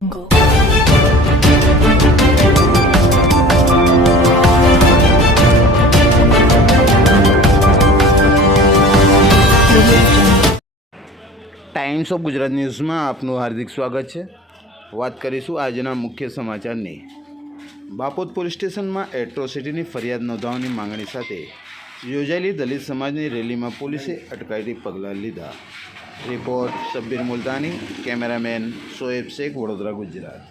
Go. Times of Gujarat ન્યૂઝમાં આપનું હાર્દિક સ્વાગત છે। વાત કરીશું આજના મુખ્ય સમાચારની। બાપોદ પોલીસ સ્ટેશનમાં એટ્રોસિટીની ફરિયાદ નોંધવાની માંગણી સાથે યોજાયેલી દલિત સમાજની રેલીમાં પોલીસે અટકાયતી પગલાં લીધા। રિપોર્ટ શબ્બીર મુલતાની, કેમેરામેન શોએબ શેખ, વડોદરા, ગુજરાત।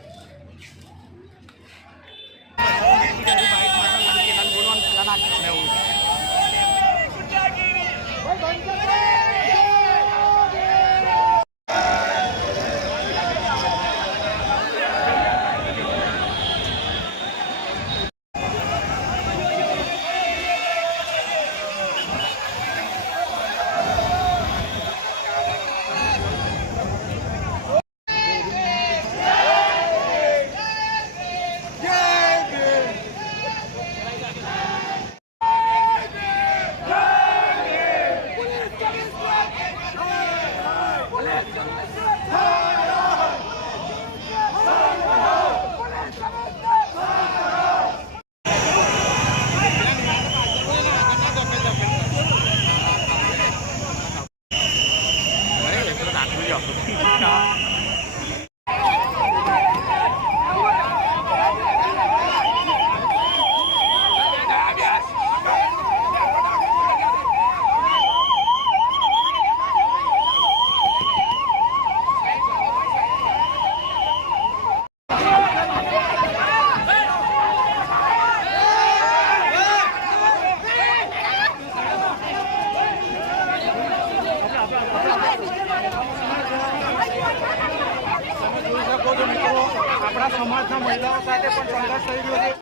આપણા સમાજના મહિલાઓ સાથે પણ સંઘર્ષ થઈ રહ્યો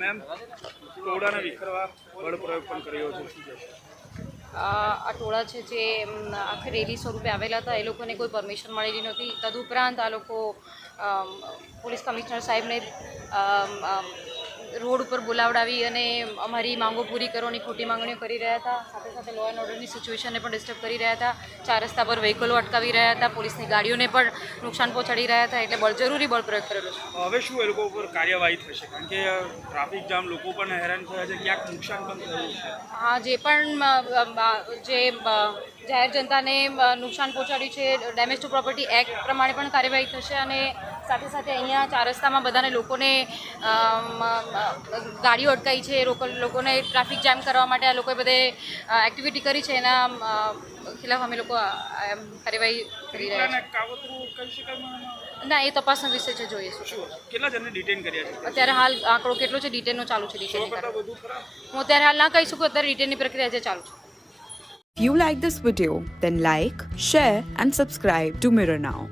મેમ ટોળાને વિખેરવા બળ પ્રયોગ પણ કર્યો છે। આ ટોળા છે જે આખી રેલી સ્વરૂપે આવેલા હતા, એ લોકોને કોઈ પરમિશન મળેલી નહોતી। તદુપરાંત આ લોકો પોલીસ કમિશનર સાહેબને રોડ ઉપર બોલાવડાવી અને અમારી માંગો પૂરી કરવાની ખોટી માંગણીઓ કરી રહ્યા હતા। સાથે સાથે લો એન્ડ ઓર્ડરની સિચ્યુએશનને પણ ડિસ્ટર્બ કરી રહ્યા હતા। ચાર રસ્તા પર વ્હીકલો અટકાવી રહ્યા હતા, પોલીસની ગાડીઓને પણ નુકસાન પહોંચાડી રહ્યા હતા, એટલે જરૂરી બળ પ્રયોગ કરેલો છે। હવે શું એ લોકો ઉપર કાર્યવાહી થશે? કારણ કે ટ્રાફિક જામ, લોકો પણ હેરાન થયા છે, ક્યાંક નુકસાન પણ થયું છે। હા, જે પણ જે જાહેર જનતાને નુકસાન પહોંચાડ્યું છે, ડેમેજ ટુ પ્રોપર્ટી એક્ટ પ્રમાણે પણ કાર્યવાહી થશે। અને સાથે સાથે અહીંયા ચાર રસ્તામાં બધાને લોકોને ગાડીઓ અટકાઈ છે, લોકોને ટ્રાફિક જામ કરવા માટે આ લોકોએ બધે એક્ટિવિટી કરી છે, એના ખિલાફ અમે લોકો કાર્યવાહી કરી રહ્યા છીએ। ના, એ તપાસનો વિષય છે, જોઈએ શું કેટલા જણને ડિટેન કર્યા છે અત્યારે હાલ આંકડો કેટલો છે ડિટેનનો ચાલુ છે। હું અત્યારે હાલ ના કહી શકું, અત્યારે ડિટેનની પ્રક્રિયા જે ચાલુ છે। If you like this video, then like, share and subscribe to Mirror Now.